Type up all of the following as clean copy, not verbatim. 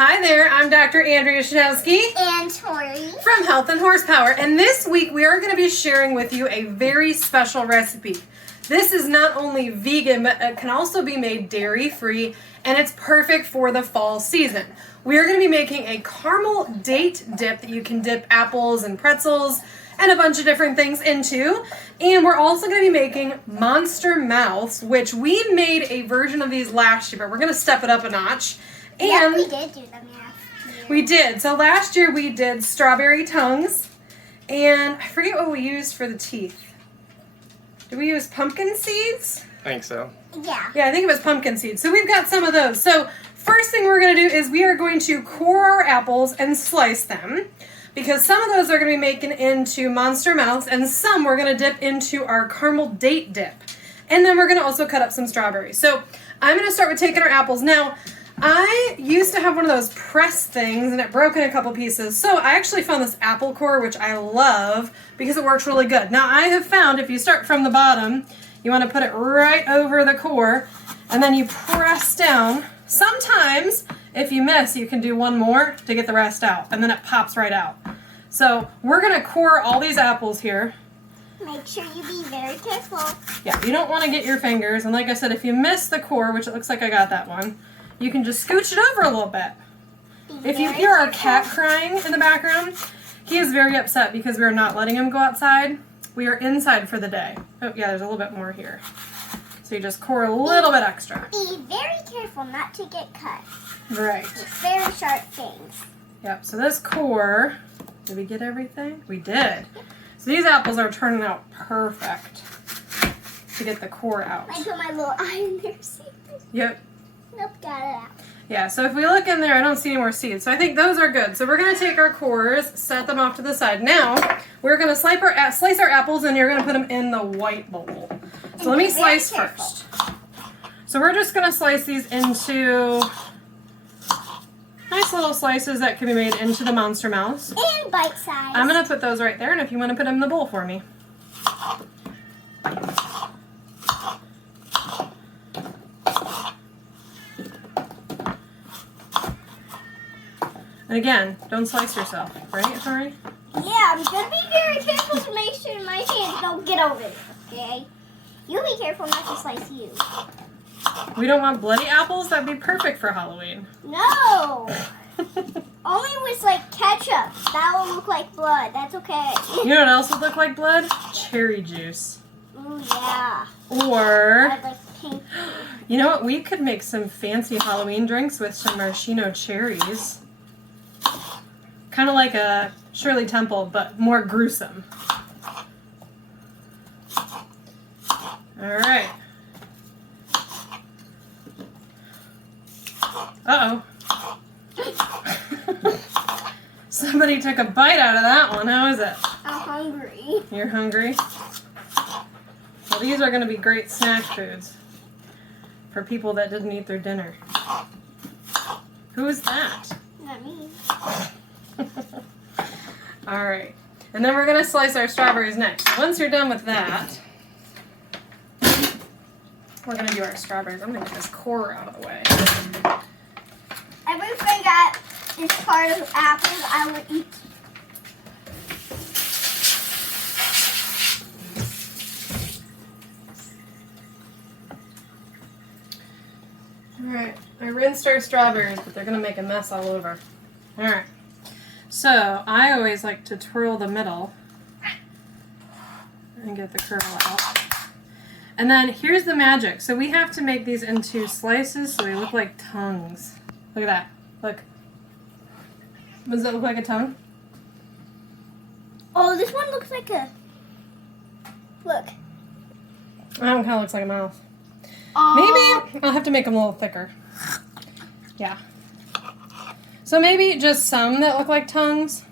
Hi there, I'm Dr. Andrea Shanowski and Tori from Health and Horsepower, and this week we are going to be sharing with you a very special recipe. This is not only vegan, but it can also be made dairy-free, and it's perfect for the fall season. We are going to be making a caramel date dip that you can dip apples and pretzels and a bunch of different things into. And we're also going to be making monster mouths, which we made a version of these last year, but we're going to step it up a notch. And yeah, we did do them last year. We did. So last year we did strawberry tongues, and I forget what we used for the teeth. Did we use pumpkin seeds? I think so. Yeah. Yeah, I think it was pumpkin seeds. So we've got some of those. So first thing we're going to do is we are going to core our apples and slice them, because some of those are going to be making into monster mouths, and some we're going to dip into our caramel date dip. And then we're going to also cut up some strawberries. So I'm going to start with taking our apples. Now, I used to have one of those press things and it broke in a couple pieces. So I actually found this apple core, which I love because it works really good. Now I have found if you start from the bottom, you want to put it right over the core and then you press down. Sometimes if you miss, you can do one more to get the rest out and then it pops right out. So we're going to core all these apples here. Make sure you be very careful. Yeah, you don't want to get your fingers. And like I said, if you miss the core, which it looks like I got that one, you can just scooch it over a little bit. If you hear our cat crying in the background, he is very upset because we're not letting him go outside. We are inside for the day. Oh yeah, there's a little bit more here. So you just core a little bit extra. Be very careful not to get cut. Right. With very sharp things. Yep, so this core, did we get everything? We did. So these apples are turning out perfect to get the core out. I put my little eye in there. See? Yep. Nope, got it out. Yeah, so if we look in there, I don't see any more seeds. So I think those are good. So we're going to take our cores, set them off to the side. Now, we're going to slice our apples, and you're going to put them in the white bowl. So let me slice first. So we're just going to slice these into nice little slices that can be made into the monster mouths. And bite size. I'm going to put those right there, and if you want to put them in the bowl for me. And again, don't slice yourself, right, Tori? Yeah, I'm going to be very careful to make sure my hands don't get over it, okay? You be careful not to slice you. We don't want bloody apples? That'd be perfect for Halloween. No! Only with, like, ketchup. That will look like blood. That's okay. You know what else would look like blood? Cherry juice. Ooh, yeah. Or, I'd like pink. you know what? We could make some fancy Halloween drinks with some maraschino cherries. Kind of like a Shirley Temple, but more gruesome. Alright. Uh-oh. Somebody took a bite out of that one. How is it? I'm hungry. You're hungry? Well, these are going to be great snack foods for people that didn't eat their dinner. Who is that? Not me. Alright. And then we're going to slice our strawberries next. Once you're done with that, we're going to do our strawberries. I'm going to get this core out of the way. Everything that is part of apples, I would eat. Alright. I rinsed our strawberries, but they're going to make a mess all over. Alright. So, I always like to twirl the middle and get the kernel out. And then here's the magic. So we have to make these into slices so they look like tongues. Look at that. Look. Does that look like a tongue? Oh, this one looks like a... Look. That one kind of looks like a mouth. Oh. Maybe I'll have to make them a little thicker. Yeah. So maybe just some that look like tongues.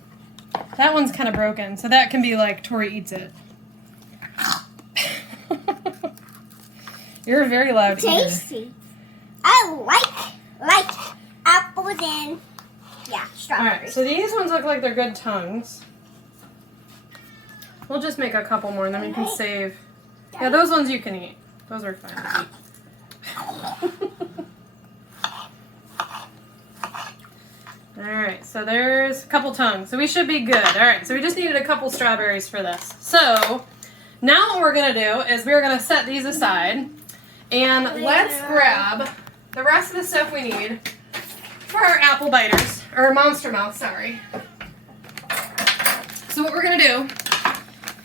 That one's kind of broken, so that can be like Tori eats it. You're a very loud eater. Tasty. I like apples and, yeah, strawberries. Alright, so these ones look like they're good tongues. We'll just make a couple more and then we can save. Yeah, those ones you can eat. Those are fine to eat. All right, so there's a couple tongues. So we should be good. All right, so we just needed a couple strawberries for this. So now what we're gonna do is we're gonna set these aside and let's grab the rest of the stuff we need for our apple biters, or monster mouth, sorry. So what we're gonna do,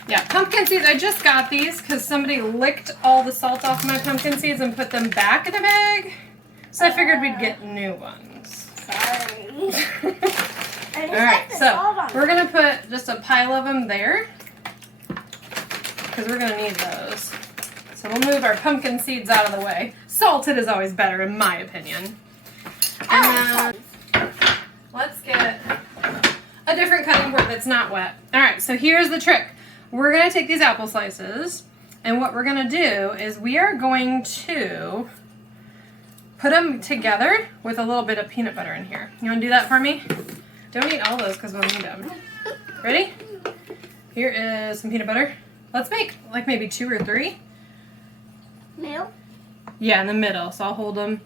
yeah, pumpkin seeds, I just got these because somebody licked all the salt off my pumpkin seeds and put them back in the bag. So I figured we'd get new ones. Sorry. Alright, so we're gonna put just a pile of them there because we're gonna need those. So we'll move our pumpkin seeds out of the way. Salted is always better in my opinion. And then let's get a different cutting board that's not wet. Alright, so here's the trick. We're gonna take these apple slices and what we're gonna do is we are going to put them together with a little bit of peanut butter in here. You want to do that for me? Don't eat all those because we'll need them. Ready? Here is some peanut butter. Let's make like maybe 2 or 3. Middle? Yeah, in the middle. So I'll hold them.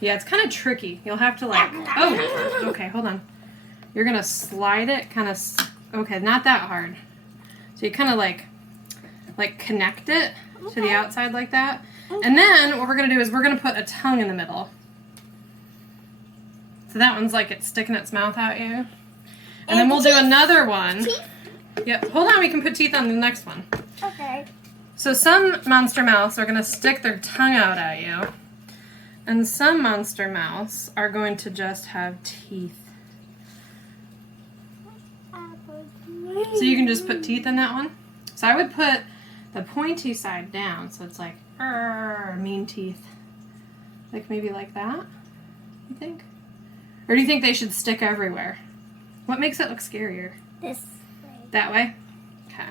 Yeah, it's kind of tricky. You'll have to like, oh, okay, hold on. You're going to slide it kind of, okay, not that hard. So you kind of like connect it to the outside like that. And then what we're going to do is we're going to put a tongue in the middle. So that one's like it's sticking its mouth at you. And then we'll do another one. Teeth? Yep. Hold on, we can put teeth on the next one. Okay. So some monster mouths are going to stick their tongue out at you. And some monster mouths are going to just have teeth. So you can just put teeth in that one. So I would put the pointy side down so it's like mean teeth. Like maybe like that, you think? Or do you think they should stick everywhere? What makes it look scarier? This way. That way? Okay.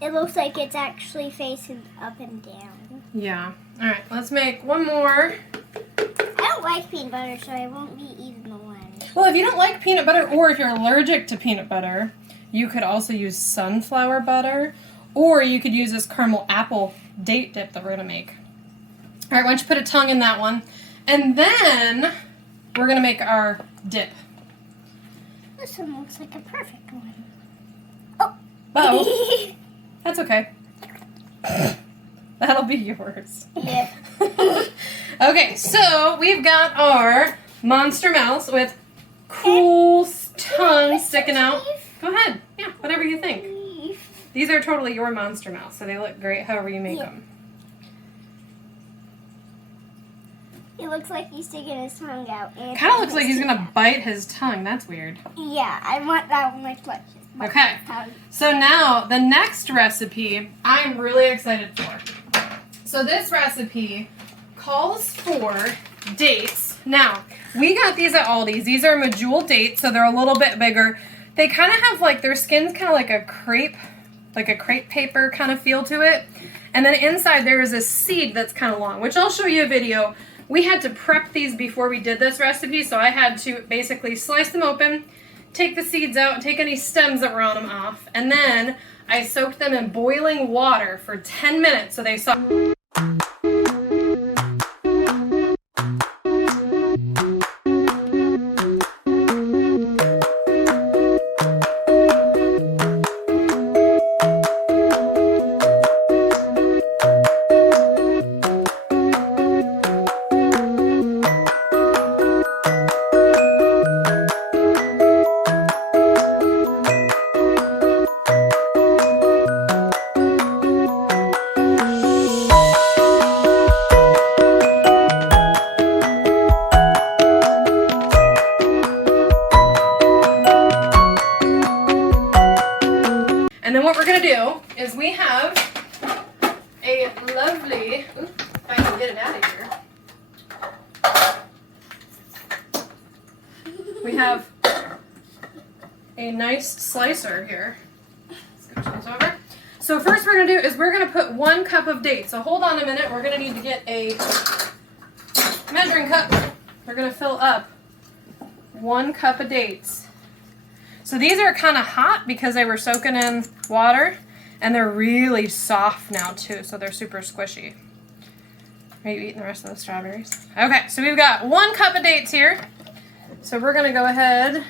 It looks like it's actually facing up and down. Yeah. Alright, let's make one more. I don't like peanut butter, so I won't be eating the one. Well, if you don't like peanut butter or if you're allergic to peanut butter, you could also use sunflower butter or you could use this caramel apple date dip that we're going to make. All right, why don't you put a tongue in that one? And then we're going to make our dip. This one looks like a perfect one. Oh, that's okay. That'll be yours. Yeah. Okay, so we've got our monster mouse with cool tongue sticking out. Go ahead. Yeah, whatever you think. These are totally your monster mouse, so they look great however you make them. It looks like he's sticking his tongue out. Kind of looks like he's going to bite his tongue. That's weird. Yeah, I want that one like much. Okay, so now the next recipe I'm really excited for. So this recipe calls for dates. Now, we got these at Aldi's. These are medjool dates, so they're a little bit bigger. They kind of have like, their skin's kind of like a crepe paper kind of feel to it. And then inside there is a seed that's kind of long, which I'll show you a video. We had to prep these before we did this recipe, so I had to basically slice them open, take the seeds out, take any stems that were on them off, and then I soaked them in boiling water for 10 minutes so they saw. And then what we're going to do is we have a lovely, if I can get it out of here. We have a nice slicer here. Let's go those over. So first we're going to do is we're going to put 1 cup of dates. So hold on a minute. We're going to need to get a measuring cup. We're going to fill up 1 cup of dates. So these are kind of hot because they were soaking in water, and they're really soft now too, so they're super squishy. Are you eating the rest of the strawberries? Okay, so we've got 1 cup of dates here. So we're gonna go ahead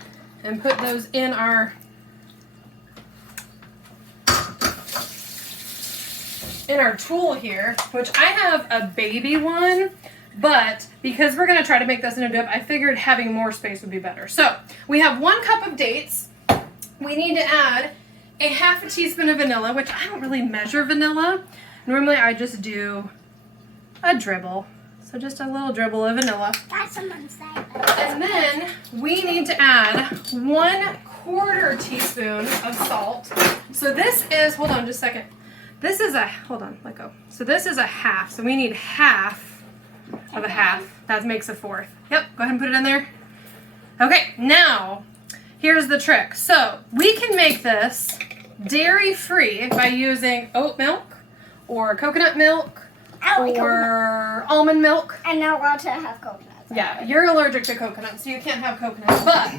and put those in our tool here, which I have a baby one, but because we're gonna try to make this in a dip, I figured having more space would be better. So we have 1 cup of dates. We need to add a half a teaspoon of vanilla, which I don't really measure vanilla. Normally I just do a dribble. So just a little dribble of vanilla. That's someone said. And then we need to add 1/4 teaspoon of salt. So this is, hold on just a second. This is a, hold on, let go. So this is a half. So we need half of a half. That makes a 1/4. Yep, go ahead and put it in there. Okay, now here's the trick. So we can make this dairy-free by using oat milk or coconut milk or almond milk. I'm not allowed to have coconut. Yeah, you're allergic to coconut, so you can't have coconut. But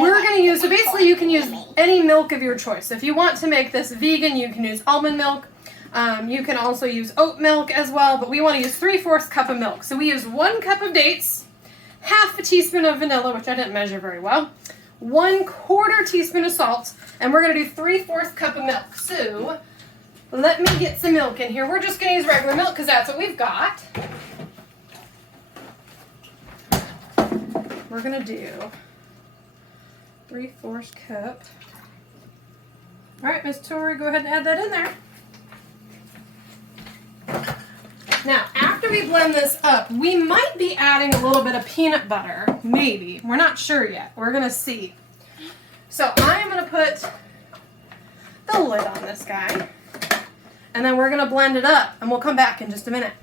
we're going to use, so basically you can use any milk of your choice. If you want to make this vegan, you can use almond milk. You can also use oat milk as well, but we want to use 3/4 cup of milk. So we use 1 cup of dates, half a teaspoon of vanilla, which I didn't measure very well, 1/4 teaspoon of salt, and we're going to do 3/4 cup of milk. So let me get some milk in here. We're just going to use regular milk because that's what we've got. We're going to do 3/4 cup. All right, Miss Tori, go ahead and add that in there. Now, after we blend this up, we might be adding a little bit of peanut butter. Maybe. We're not sure yet. We're going to see. So I'm going to put the lid on this guy. And then we're going to blend it up. And we'll come back in just a minute.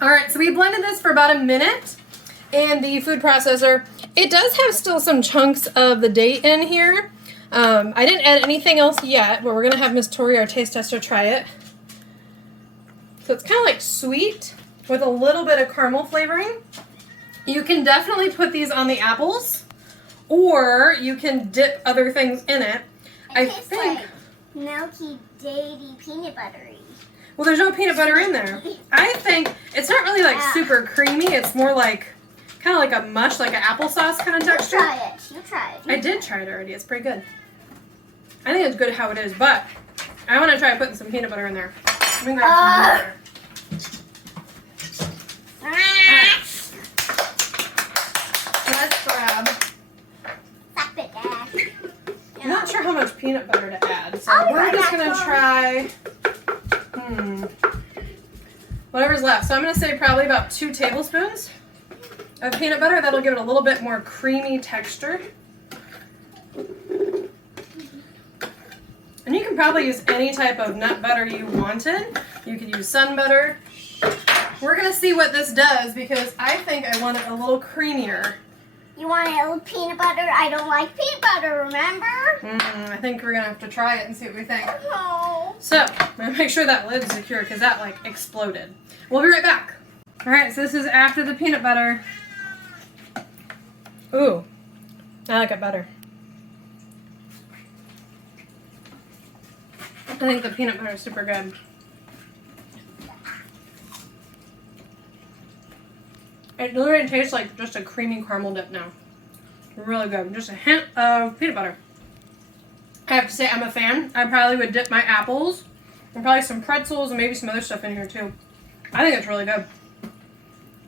All right, so we blended this for about a minute in the food processor. It does have still some chunks of the date in here. I didn't add anything else yet, but we're going to have Miss Tori, our taste tester, try it. So it's kind of like sweet with a little bit of caramel flavoring. You can definitely put these on the apples, or you can dip other things in it. I think like milky, datey, peanut buttery. Well, there's no peanut butter in there. I think it's not really like super creamy. It's more like kind of like a mush, like an applesauce kind of texture. Try it. You try it. I did try it already. It's pretty good. I think it's good how it is, but I want to try putting some peanut butter in there. Let me grab some peanut butter. Let's grab. Stop it, Dad. I'm not sure how much peanut butter to add, so I'll be we're right just back, gonna Mom. try. Whatever's left. So I'm gonna say probably about 2 tablespoons of peanut butter. That'll give it a little bit more creamy texture. And you can probably use any type of nut butter you wanted. You could use sun butter. We're going to see what this does because I think I want it a little creamier. You want a little peanut butter? I don't like peanut butter, remember? I think we're going to have to try it and see what we think. No. So, I'm going to make sure that lid's secure because that like exploded. We'll be right back. Alright, so this is after the peanut butter. Ooh, I like it better. I think the peanut butter is super good. It literally tastes like just a creamy caramel dip now. Really good. Just a hint of peanut butter. I have to say I'm a fan. I probably would dip my apples and probably some pretzels and maybe some other stuff in here too. I think it's really good.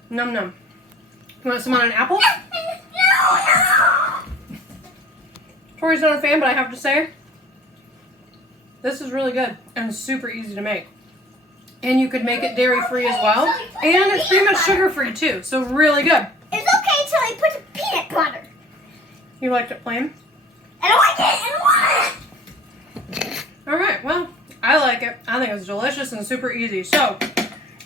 Num num. You want some on an apple? Tori's not a fan, but I have to say this is really good and super easy to make. And you could make it dairy-free as well. And it's pretty much sugar-free too, so really good. It's okay till I put the peanut butter. You liked it plain? I don't like it. I don't want it. Alright, well, I like it. I think it's delicious and super easy. So,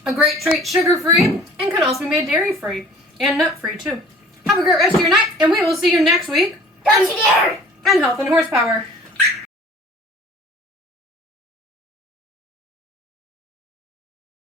a great treat, sugar-free, and can also be made dairy-free and nut-free too. Have a great rest of your night, and we will see you next week. Don't you dare! On Health and Horsepower.